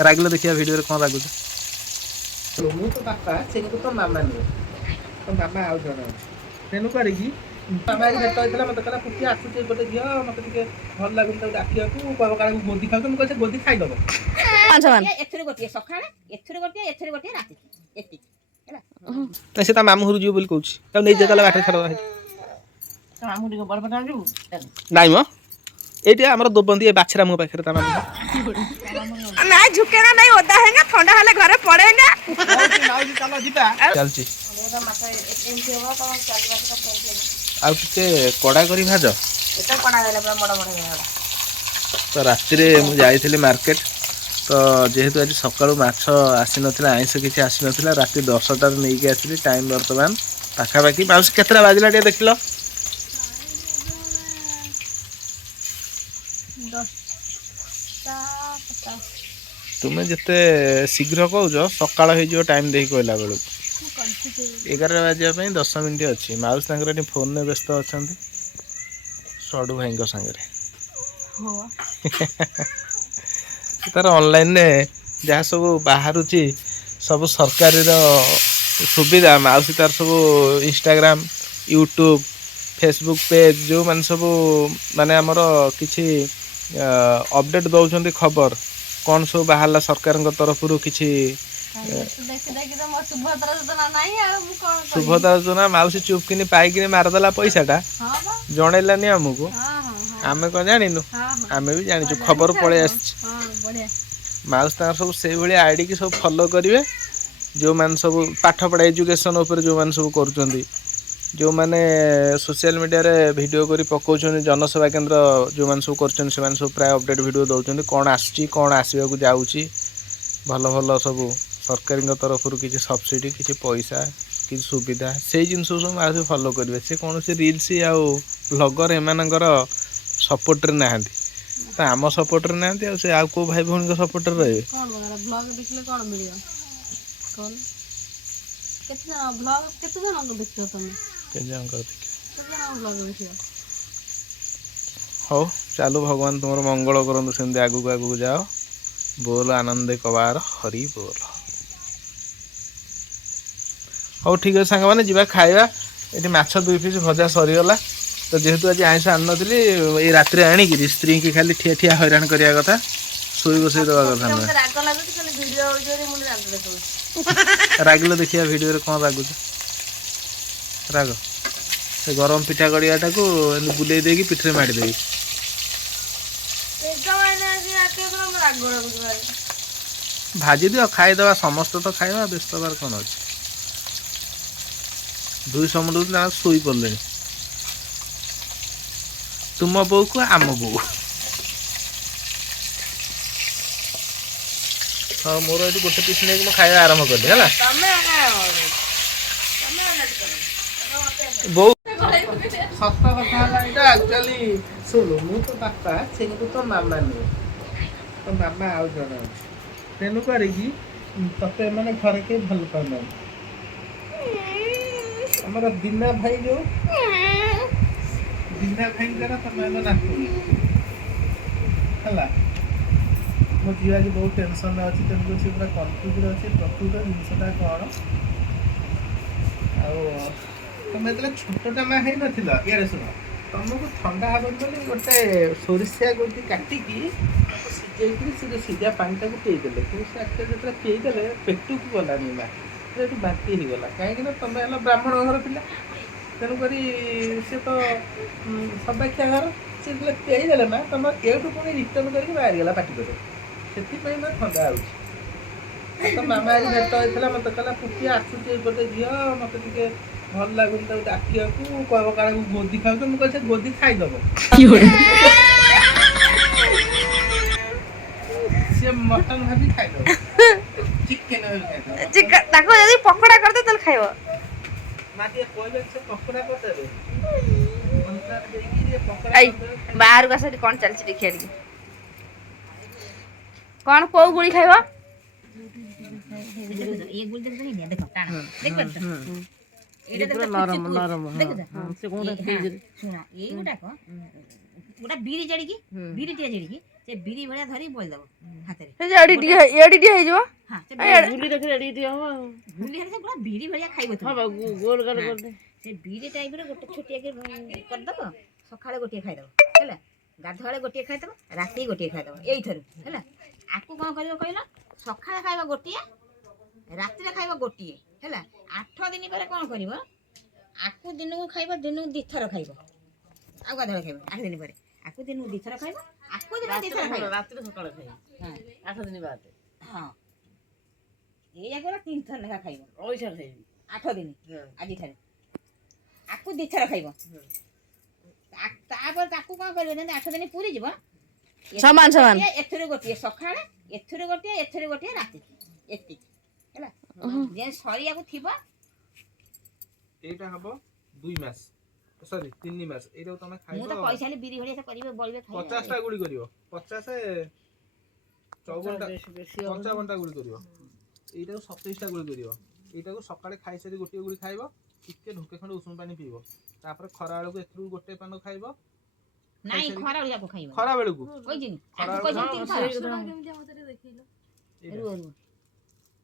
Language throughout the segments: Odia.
रागिल देखिए वीडियो कौन रागुच मु तो बापा से तो मामा नुहे तो मामा आउ जन तेणु करी मामा भेट होता मत कहला पुटी आसुचे गोटे झील मत टे भल लगुन डाकिया का गोदी खाऊ मुझे गोदी खाईदब से मामू घर जीव बोली कहूँ नहीं जाता बाटर छाड़ नाई म ये आम दोबंदी बाछरा मो पाखे ना झुके ना नहीं ओदा है ना ठंडा हले घरे पड़े ना चलची कड़ा करी भाज तो राति मुझे मार्केट तो जेहेतु आज सकाळु माछ आसी नथिला आइंस किसी आसी नथिला राति 10टार नहीं के आसिली टाइम वर्तमान पाखापाखि माउस केतरा बाजिला टे देखिलो तुम्हें जिते शीघ्र कौच सकाळ हो टाइम दे कहला बेलू 11 बाजिया 10 मिनिट अच्छी माउस तांकर फोन में व्यस्त अच्छा सडू भाई सागर तार ऑनलाइन ने जहाँ सब बाहर सब सरकारी सुविधा माउसी तार सब इंस्टाग्राम यूट्यूब फेसबुक पेज जो मान सब माने हमर किछि अपडेट दौरान खबर कौन सब बाहर सरकार तरफ किसी सुभद्रा योजना माउसी चुपकिनी पाइकिनी मारदेला पैसाटा जनइलानी आमको आमे कौन जानिनु आमे भी जानी खबर पड़े माउस सब से भाई आईडी की सब फॉलो करेंगे जो मान सब पाठ पढ़ा एजुकेशन उपर जो मान सब कर जो मैंने सोशल मीडिया रे वीडियो करी पकाउछन जनसेवा केंद्र जो मान सब करछन से मान सब प्राय अपडेट वीडियो दउछन कौन आसुची कौन आसवा को जाउची भल भल सब सरकार तरफ किसी सब्सिडी किसी पैसा किसी सुविधा से जिनस सब आज फॉलो करेंगे से कौन से रील्स आउ ब्लॉगर एमानकर सपोर्ट रे नाहंती तो आम सपोर्ट रे नाहंती आ से आ को भाई भौणी सपोर्ट रे रहे कोन ब्लॉग देखले कोन मिलियो कोन केतना ब्लॉग केतना जन को देखियो तमे के जन को देखियो केतना ब्लॉग देखियो हो चलो भगवान तुम मंगल करंतु सेमती आगु आगु जाओ बोल आनंद कबार हरि बोल हो ठीक है सांग मैंने जीवा खाइबा ये माछ 2 पीस भजा सरीगला तो जेहेतु आज आइंस आन नथली ये रात्रि आनिकी स्त्री की खाली ठिया ठिया हैरान करिया कथा सोई बसई दवा कथा रागिल देखिया वीडियो रे कौन रागुच राग से गरम पिठा गड़ियाटा को बुले देगी पिठरे मारी देगी भाजी दियो खाईदवा समस्त तो खाइबा व्यस्त बार कौन अच्छे 2 समुद्र ना सोई पड़े तुम बो को आम बो हाँ मोर ये गोटे पीस नहीं खाଇବା आरंभ कर बो सत कथा एक्चुअली सुन मु तो बापा से तो मामा नुहे तो मामा आउ जन तेणु करी तते मैंने घर के भल पाना हमारा दीना भाई जो दीना भाई तुम नातुणी है मो झी आज बहुत टेंशन अच्छी तेणुक से पूरा कन्फ्यूज अच्छे प्रकृत जिनसा कौन आम जो छोटा माँ है ना यार शुण तुमको ठंडा हम बोली गोटे सोरिषा गोटी काटिकी सिझे से सीधा पानी पीदेले कि जो पीदेले पेट को गलानी माँ बांती हो गला कहीं तुम ब्राह्मण घर पिला तेणुक सी तो सबाख्या घर सी पीदेले ना तुम एठू पुणी रिटर्न करके बाहरी गला पाटी कर से मैं ठंडा हो मामा आज भेट होता मत कहला पुटी आसुचे गोटे झील मत टे भल लगुन डाकिया कह का गोदी खाऊ मुझे गोदी खाईदब सी मटन भाभी खाईदब चिकेन ताको यदि पकोड़ा कर दे तल खाइबो माटी कोइले से पकोड़ा कर देबे मंत्रा देगी ये पकोड़ा आई बाहर का से कोन चलछि देखिया दी कोन को गुली खाइबो ये गुली देख नहीं देखो टाना देखो एटा नरम नरम देखो से कोन सुना ये गोटा को গোটা বিରି ଜଡ଼ିକି ବିରି ଟିକେ ଜଡ଼ିକି ସେ ବିରି ଭଳିଆ ଧରି ବୋଳି ଦବ ହାତରେ ଏଡି ଟିକେ ହେଇଯିବ। ହଁ ସେ ଗୁଲି ରଖିଲେ ଏଡି ଟିକେ ହବ ଆଉ। ଗୁଲି ହେଲେ ସେ ପୁରା ବିରି ଭଳିଆ ଖାଇବ ତମେ। ହଁ ଗୋଲ ଗୋଲ କରିଦେ। ସେ ବିରି ଟାଇପର ଗୋଟେ ଛୋଟିଆ କରିଦବ ସକାଳେ ଗୋଟିଏ ଖାଇଦବ ହେଲା ଗାଧୁଆଳେ ଗୋଟିଏ ଖାଇଦବ ରାତି ଗୋଟିଏ ଖାଇଦବ ଏଇଥରୁ ହେଲା। ଆକୁ କ'ଣ କରିବ କହିଲ ସକାଳେ ଖାଇବ ଗୋଟିଏ ରାତିରେ ଖାଇବ ଗୋଟିଏ ହେଲା। 8 ଦିନ ପରେ କ'ଣ କରିବ ଆକୁ ଦିନକୁ ଖାଇବ ଦିନକୁ 2 ଥର ଖାଇବ ଆଉ ଗାଧୁଆଳେ ଖାଇବ 8 ଦିନ ପରେ ଆକୁ ଦିନକୁ 2 ଥର ଖାଇବ ଆକୁ ଦିନକୁ 2 ଥର ଖାଇବ ରାତିରେ ସକାଳେ ଖାଇବ। ହଁ 8 ଦିନ ବାଦ। ହଁ ଏଇଆ କର 3 ଥର ଲେଖା ଖାଇବ ପଇସା ଖାଇବି 8 ଦିନ ଆଜିଠାରୁ ଆକୁ 2 ଥର ଖାଇବ ତାପରେ ତାକୁ କ'ଣ କରିବ ଯେମିତି 8 ଦିନ ପୁରୀ ଯିବ ସମାନ ସମାନ ଏଥିରୁ ଗୋଟିଏ ସକାଳେ ଏଥିରୁ ଗୋଟିଏ ରାତି ଏତିକି ହେଲା। ଯେ ସରିବାକୁ ଥିବ ଏଇଟା ହବ 2 ମାସ ସରି 3 ମାସ ଏଇଟା ତମେ ମୁଁ ଖାଇବ ତ ପଇସା ହେଲେ ବିରି ଭଳିଆ କରିବେ ବଳିବେ ଖାଇବେ 50ଟା ଗୁଳି କରିବ 50 54ଟା 55ଟା ଗୁଳି କରିବ ଏଇଟାକୁ 27ଟା ଗୁଳି କରିବ। ଏଇଟାକୁ ସକାଳେ ଖାଇସାରି ଗୋଟିଏ ଗୁଳି ଖାଇବ ଟିକେ ଢୋକେ ଖଣ୍ଡେ ଉଷୁମ ପାଣି ପିଇବ ତାପରେ ଖରା ବେଳକୁ ଏଥିରୁ ଗୋଟେ ପାନ ଖାଇବ। ନାଇଁ ଖରା ବେଳକୁ ଖାଇବ ଖରା ବେଳକୁ କହିଚିନି ଖରା ଆକୁ ବେଳକୁ କହିଚିନି 3 ଥର କେମିତି ମତେ ଟିକେ ଦେଖେଇଲ।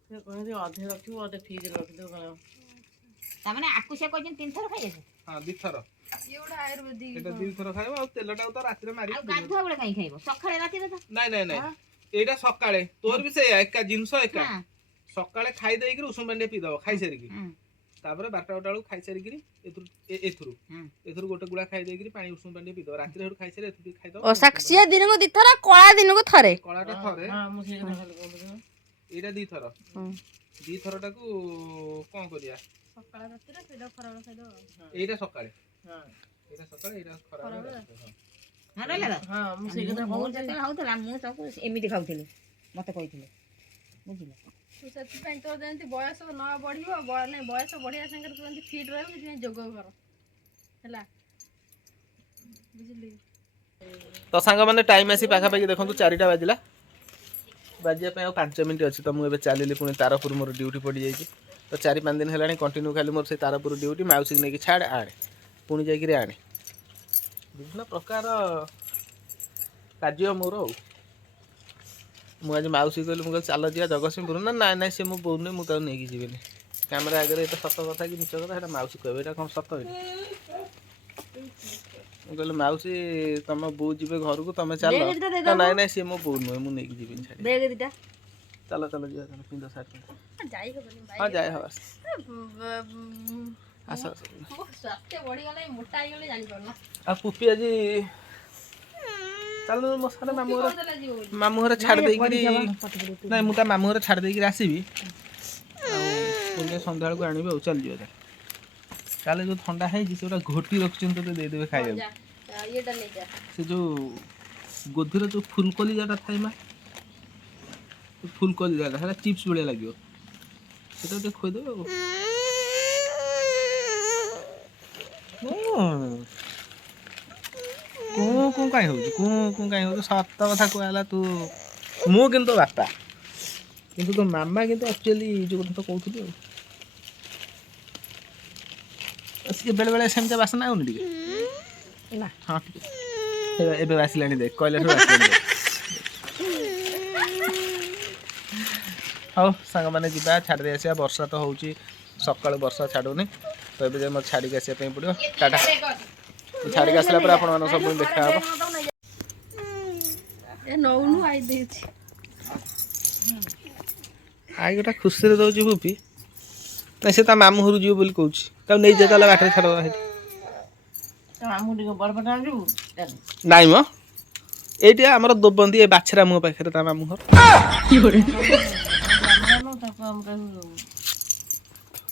ସେ କହିଲେ ଅଧେ ରଖିବୁ ଅଧେ ଫ୍ରିଜରେ ରଖିଦେବୁ କହିବ। ତାମାନେ ଆକୁ ସେ କହିଛନ୍ତି 3 ଥର ଖାଇବେ ହଁ 2 ଥର ଇଏ ଗୋଟେ ଆୟୁର୍ବେଦିକ। ଏଇଟା 2 ଥର ଖାଇବ ଆଉ ତେଲଟାକୁ ତ ରାତିରେ ମାରି ଆଉ ଗାଧୁଆ ବେଳେ କାଇଁ ଖାଇବ ସକାଳେ ରାତିରେ ତ ନାଇଁ ଏଇଟା ସକାଳେ ତୋର ବି ସେଇଆ ଏକା ଜିନିଷ ଏକା ହଁ ସକାଳେ ଖାଇ ଦେଇକି ଉଷୁମ ପାଣି ପିଇଦବ ଖାଇସାରିକି ହଁ ତାପରେ 12ଟା ବେଳକୁ ଖାଇସାରିକି ଏଥିରୁ ଗୋଟେ ଗୁଳା ଖାଇ ଦେଇକି ପାଣି ଉଷୁମ ପାଣି ପିଇଦବ ରାତିରେ ସେଠୁ ଖାଇସାରି ଏଥିରୁ ଖାଇଦବ। ଓ ସାକ୍ଷୀ ଦିନକୁ 2 ଥର କଳା ଦିନକୁ ଥରେ କଳାଟା ଥରେ ହଁ ମୁଁ ସେଇ କଥା ଖାଲି କହୁଥିଲି। ଏଇଟା 2 ଥର 2 ଥରଟାକୁ କ'ଣ କରିବା ସକାଳେ ରାତିରେ ସେଇଟା ଖରାବେଳେ ଖାଇଦବ। ଏଇଟା ସକାଳେ ହଁ ଏଇଟା ସକାଳେ ଏଇଟା ଖରାବେଳେ ହଁ ରହିଲା ହଁ ମୁଁ ସେଇ କଥା ମୋର କହୁଥିଲି। ଯେତେବେଳେ ହଉଥିଲା ମୁଁ ତାକୁ ଏମିତି ଖାଉଥିଲି ମତେ କହିଥିଲେ ବୁଝିଲ। ତୁ ସେଥିପାଇଁ ତୋର ଯେମିତି ବୟସ ନ ବଢିବ ନାଇଁ ବୟସ ବଢିବା ସାଙ୍ଗରେ ତୁ ଯେମିତି ଫିଟ୍ ରହିବୁ ସେଥିପାଇଁ ଯୋଗ କର ହେଲା ବୁଝିଲି। ତ ସାଙ୍ଗମାନେ ଟାଇମ୍ ଆସି ପାଖାପାଖି ଦେଖନ୍ତୁ 4ଟା ବାଜିଲା ବାଜିବା ପାଇଁ ଆଉ 5 ମିନିଟ୍ ଅଛି। ତ ମୁଁ ଏବେ ଚାଲିଲି ପୁଣି ତାରପୁର ମୋର ଡ୍ୟୁଟି ପଡ଼ିଯାଇଛି ତ 4-5 ଦିନ ହେଲାଣି କଣ୍ଟିନ୍ୟୁ ଖାଲି ମୋର ସେଇ ତାରପୁର ଡ୍ୟୁଟି ମାଉସୀକି ନେଇକି ଛାଡ଼େ ଆଣେ ପୁଣି ଯାଇକିରି ଆଣେ ବିଭିନ୍ନ ପ୍ରକାର କାର୍ଯ୍ୟ ମୋର ଆଉ। ମୁଁ ଆଜି ମାଉସୀ କହିଲି ମୁଁ କହିଲି ଚାଲ ଯିବା ଜଗତସିଂହପୁର ନାଇଁ ସେ ମୁଁ ବୋଉ ନୁହେଁ ମୁଁ ତାକୁ ନେଇକି ଯିବିନି କ୍ୟାମେରା ଆଗରେ ଏଇଟା ସତ କଥା କି ମିଛ କଥା ସେଇଟା ମାଉସୀ କହିବେ ଏଇଟା କ'ଣ ସତ ଏଇଟା। ମୁଁ କହିଲି ମାଉସୀ ତମ ବୋଉ ଯିବେ ଘରକୁ ତମେ ଚାଲ ନାଇଁ ସିଏ ମୋ ବୋଉ ନୁହେଁ ମୁଁ ନେଇକି ଯିବିନି ଛାଡ଼ି ଚାଲ ଯିବା ପିନ୍ଧ ସାର୍ଟ ଯାଇ ହବନି ହଁ ଯାଏ ହବ ଆସ ସ୍ୱାସ୍ଥ୍ୟ ବଢିଗଲେ ମୋଟା ହେଇଗଲେ ଜାଣିପାରୁନ। ଆଉ ପୁପି ଆଜି ଚାଲ ମୋ ସାଙ୍ଗରେ ମାମୁଁ ଘରେ ଛାଡ଼ି ଦେଇକିରି ନାଇଁ ମୁଁ ତା ମାମୁଁ ଘରେ ଛାଡ଼ି ଦେଇକିରି ଆସିବି ଆଉ ପୁଣି ସନ୍ଧ୍ୟାବେଳକୁ ଆଣିବି ଆଉ ଚାଲିଯିବ ତାହେଲେ ଯେଉଁ ଥଣ୍ଡା ହେଇଛି ସେଗୁଡ଼ା ଘୋଟି ରଖିଛନ୍ତି ତୋତେ ଦେଇଦେବେ ଖାଇବାକୁ। ସେ ଯେଉଁ ଗୋଧିର ଯେଉଁ ଫୁଲକଲି ଯାଟା ଥାଏ ମା ଫୁଲକଲି ଯାଟା ସେଇଟା ଚିପ୍ସ ଭଳିଆ ଲାଗିବ ସେଟା ଟିକେ ଖୋଇଦେବେ ଆଉ କୁଁ କାହିଁ ହଉଛି ସତ କଥା କୁହା ହେଲା ତୁ ମୁଁ କିନ୍ତୁ ବାପା କିନ୍ତୁ ତୋ ମାମା କିନ୍ତୁ ଆକ୍ଚୁଆଲି ଯେଉଁ କଥା ତ କହୁଥିଲି ଆଉ ସିଏ ବେଳେବେଳେ ସେମିତିଆ ବାସନା ଆଉନି ଟିକେ ନା ହଁ ଟିକେ ଏବେ ଆସିଲାଣି ଦେଖ କହିଲାଠୁ ଆସିଲାଣି ହଉ ସାଙ୍ଗମାନେ ଯିବା ଛାଡ଼ି ଦେଇ ଆସିବା ବର୍ଷା ତ ହେଉଛି ସକାଳୁ ବର୍ଷା ଛାଡ଼ୁନି ତ ଏବେ ଯାଇ ମୋତେ ଛାଡ଼ିକି ଆସିବା ପାଇଁ ପଡ଼ିବ ଟାଟା ଛାଡ଼ିକି ଆସିଲା ପରେ ଆପଣମାନଙ୍କ ସବୁ ଦେଖା ହେବ। ଆଇ ଗୋଟା ଖୁସିରେ ଦଉଛି ବୁପି ନା ସେ ତା ମାମୁଁ ଘରୁ ଯିବ ବୋଲି କହୁଛି ତାକୁ ନେଇଯା ତାହେଲେ ବାଟରେ ଛାଡ଼ିବା ନାଇଁ ମ ଏଇଠି ଆମର ଦୋବନ୍ଦି ଏ ବାଛରା ମୁହଁ ପାଖରେ ତା ମାମୁଁ ଘର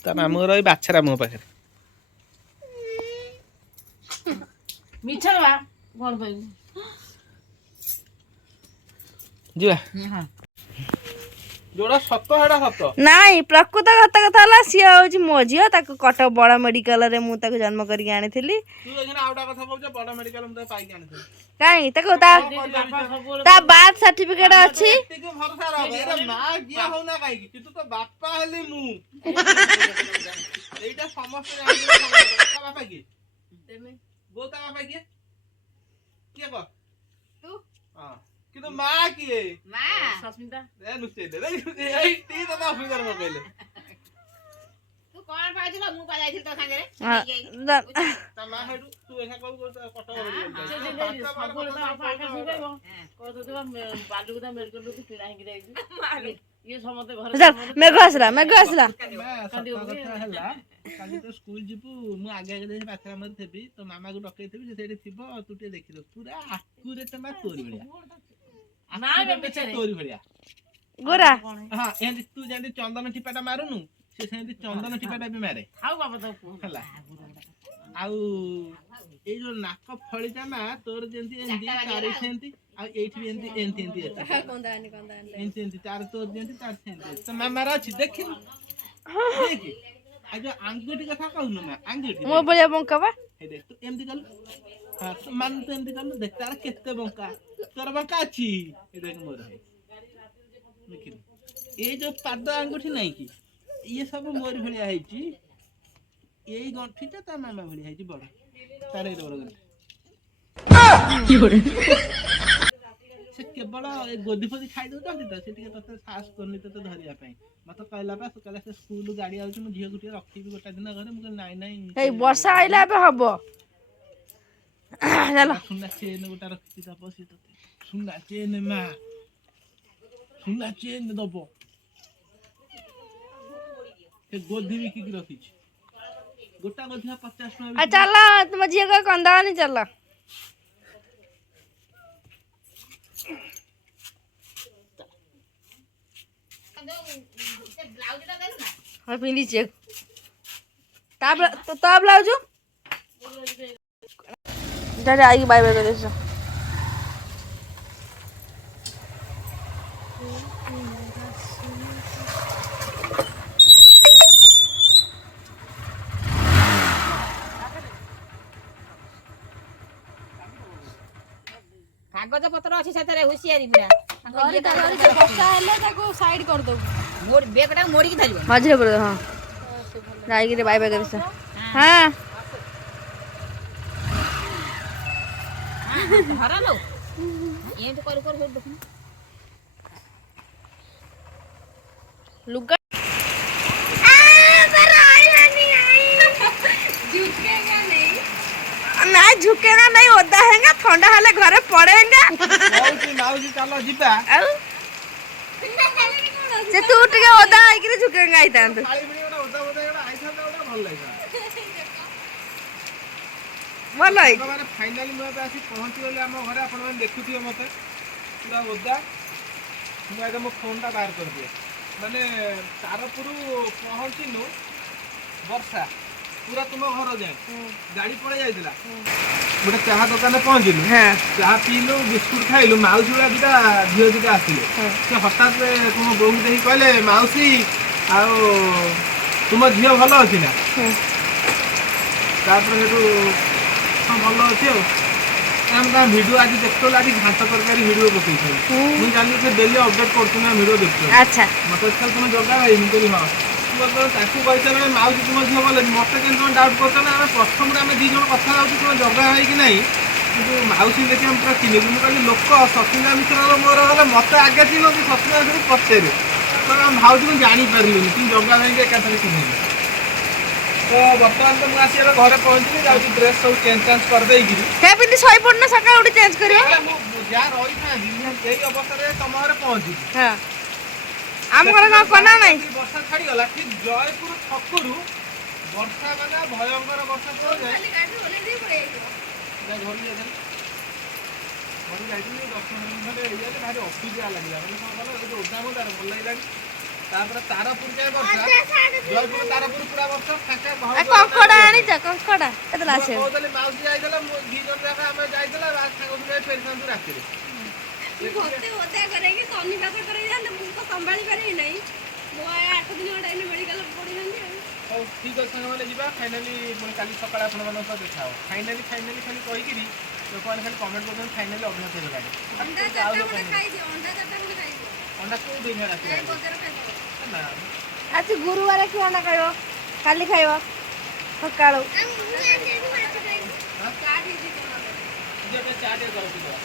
ତା ମାମୁଁ ଘର ଏଇ ବାଛରା ମୁହଁ ପାଖରେ ମିଛ କଣ ପାଇଁ ଯିବା ଯୋଉଟା ସତ ସେଟା ସତ ନାଇଁ ପ୍ରକୃତ କଥା ହେଲା ସିଏ ହଉଛି ମୋ ଝିଅ ତାକୁ କଟକ ବଡ ମେଡିକାଲରେ ମୁଁ ତାକୁ ଜନ୍ମ କରିକି ଆଣିଥିଲି। କାଇଁ ତାକୁ ତା ବାର୍ଥ ସାର୍ଟିଫିକେଟ ଅଛି କିଏ କହ ତୁ ହଁ କିନ୍ତୁ ମା କିଏ ମା ସସ୍ମିତା ଏ ଲୁଚେଇ ଦେ ଏଇ ଟି ତ ଅଫିସର ପକେଇଲେ ତୁ କଣ ପାଇଥିଲ ମୁଁ ପା ଯାଇଥିଲି ତୋ ସାଙ୍ଗରେ ହଁ, ତା ମା ହେଠୁ ତୁ ଏକା କହିବୁ କଟକ ବାଲୁକୁଦା ମେଡିକାଲ କିଣା ହେଇକି ଯାଇଛି ଇଏ ସମସ୍ତେ ଘରେ ଚାଲ ମେଘ ଆସିଲା ହେଲା ହେଲା କାଲି ତ ସ୍କୁଲ ଯିବୁ ମୁଁ ଆଗେ ଆଗେ ଯାଇ ପାଖରେ ଆମର ଥିବି ତୋ ମାମାକୁ ଡକେଇଥିବି ସେ ସେଇଠି ଥିବ ତୁ ଟିକେ ଦେଖିଦବୁ ପୁରା ଆକୁରେଟ ମା ତୋରି ଭଳିଆ ତୋରି ଭଳିଆ ଗୋରା ହଁ ଏମିତି ତୁ ଯେମିତି ଚନ୍ଦନ ଟିପାଟା ମାରୁନୁ ସେ ସେମିତି ଚନ୍ଦନ ଟିପାଟା ବି ମାରେ ହେଲା ଆଉ ଏଇ ଯୋଉ ନାକ ଫଳିଟା ମା ତୋର ଯେମିତି ଏମିତି ତାର ସେମିତି ଆଉ ଏଇଠି ବି ଏମିତି ଏମିତି ଏମିତି ଏମିତି ତାର ତୋର ଯେମିତି ତାର ସେମିତି ତ ମାମାର ଅଛି ଦେଖିଲୁ ଦେଖି ଆଉ ଯୋଉ ଆଙ୍ଗୁଠି କଥା କହୁନୁ ନା ଆଙ୍ଗୁଠି ମୋ ଭଳିଆ ବଙ୍କା ବା ତୁ ଏମିତି କଲୁ ହଁ ତୁ ମାନେ ତୁ ଏମିତି କଲୁ ଦେଖ ତାର କେତେ ବଙ୍କା ତୋର ବଙ୍କା ଅଛି ଏ ଦେଖ ମୋର ଦେଖିଲୁ ଏଇ ଯୋଉ ପାଦ ଆଙ୍ଗୁଠି ନାଇଁ କି ଇଏ ସବୁ ମୋରି ଭଳିଆ ହେଇଛି ଏଇ ଗଣ୍ଠିଟା ତା ମାମା ଭଳିଆ ହେଇଛି ବଡ ତାର ଏଇ ବଡ ଗଣ୍ଠି ସେ କେବଳ ଏ ଗୋଦି ଫୋଦି ଖାଇ ଦଉଛନ୍ତି ତ ସେ ଟିକେ ତତେ ସାହସ କରୁନି ତତେ ଧରିବା ପାଇଁ ମତେ କହିଲା ବା କହିଲା ସେ ସ୍କୁଲ ଗାଡି ଆଉଛି ମୁଁ ଝିଅକୁ ଟିକେ ରଖିବି ଗୋଟେ ଦିନ ଘରେ ମୁଁ କହିଲି ନାଇଁ ନାଇଁ ଏଇ ବର୍ଷା ଆଇଲା ଏବେ ହବ ଚାଲ ସୁନା ଚେନ ଗୋଟେ ରଖିଛି ଦବ ସେ ତତେ ସୁନା ଚେନ ମା ସୁନା ଚେନ ଦବ ସେ ଗୋଧି ବିକିକି ରଖିଛି ଗୋଟା ଗୋଧିଆ 50 ଟଙ୍କା ଚାଲ ତୁମ ଝିଅକୁ କନ୍ଦାନି ଚାଲ ହଁ ପିନ୍ଧିଛି ତା ବ୍ଲାଉଜ ଆଇକି ବାଇ ବାଇ କରିଦେଇଛ କାଗଜ ପତ୍ର ଅଛି ସେଥିରେ ହୁସିଆରି ପୁରା ବର୍ଷା ହେଲେ ତାକୁ ସାଇଡ କରିଦବୁ ମୋଡ ବେଗଟା ମୋଡିକି ଧରିବ ମଝିରେ ପଡିବ ହଁ ଯାଇକି ବାଇ ବାଇ କରିଦେଇଛ ହଁ ଧର ଲୋ ଏମିତି କରୁ କରୁ ସବୁ ଦେଖୁନ ଲୁଗା ना झुकेगा नहीं ओदा हैगा ठंडा हेले घरे पड़ेगा माउसी चलो जीवा से तू टिके ओदा आइकरी झुकेगा आइतांत थाली बिनी ओदा ओदा आइथा भल लागला भल है माने फाइनली मैं आसी पहुंची गली हम घरे आपण माने देखुथियो मते पूरा ओदा मैं आगे मो फोनटा बाहर कर दिए माने तारपुरु पहुंचिनु वर्षा पूरा तुम घर जाए गाड़ी पड़े जाइला गोटे चाहा दुकान पहुंचलु चाहा पीलु बिस्कुट खाइलु माउसी गुड़ा दुटा झील दुटा आसिले से हठात तुम बोऊ देखी कहले माउसी आउ तुम झील भल अच्छी ना भल अच्छी भिडियो आज देखो आज घाट तरकारी भिडियो पकई मुझे जानी से डेली अपडेट करना भिडियो देख अच्छा मत तुम जगह भाई मुझे हाँ कही माउसी तुम झील भले मत के डाउट कर प्रथम आम दी जन कथा तुम जगह है कि नहीं कि माउसी देखिए हम पूरा चिन्ह मुझे कहली लोक सस्मिता मिश्र मोर गले मत आगे चिन्ह कि सस्मिता मिश्र पचारे तो आम भाउजी को जापरिलुनि तुम जगह भाई एकाथरे चिन्ह तो बर्तमान तो मुझे घर पहुँचली जाऊँगी ड्रेस सब चेंज चेंज कर पिंधि शई पड़ना सकाळ उठी चेंज करिया जहाँ रही था यही अवस्था तुम घर पहुँची हां आम घर का कोना नहीं वर्षा छाड़ी गला ठीक जयपुर छकरू वर्षा माने भयंकर वर्षा पड़ जाए गाड़ी होले दी पड़े घोड़ी जाए घोड़ी जाइए 10 मिनट एरिया भारी असुविधा लगे मैंने ओदा मोदार भल लगे तारपुर जाए वर्षा जयपुर तारपुर पूरा वर्षा कंकड़ा आनी जा कंकड़ा एतला से माउसी जाइदला दी जन जाका हम जाइदला फेर संतु राति घोते ओदा करेंगे तनी का करे जान मु तो संभाली पारे नहीं मो 8 दिन टाइम मेडिकल पड़ी जांदी हो ठीक है संग वाले जीवा फाइनली पुणी काली सकाळ आपण मन सह देखा हो फाइनली खाली कहि किरी लोक खाली कमेंट कर फाइनली अभिनय करे गाडी अंडा चाटा खाई दे अंडा चाटा खाई दे अंडा को दिन राति बजार खाई ना आज गुरुवार की खाना खाइबो काली खाइबो सकाळ ଝିଅ ଟେ ଚା ଟିକେ କର ପିଇବା।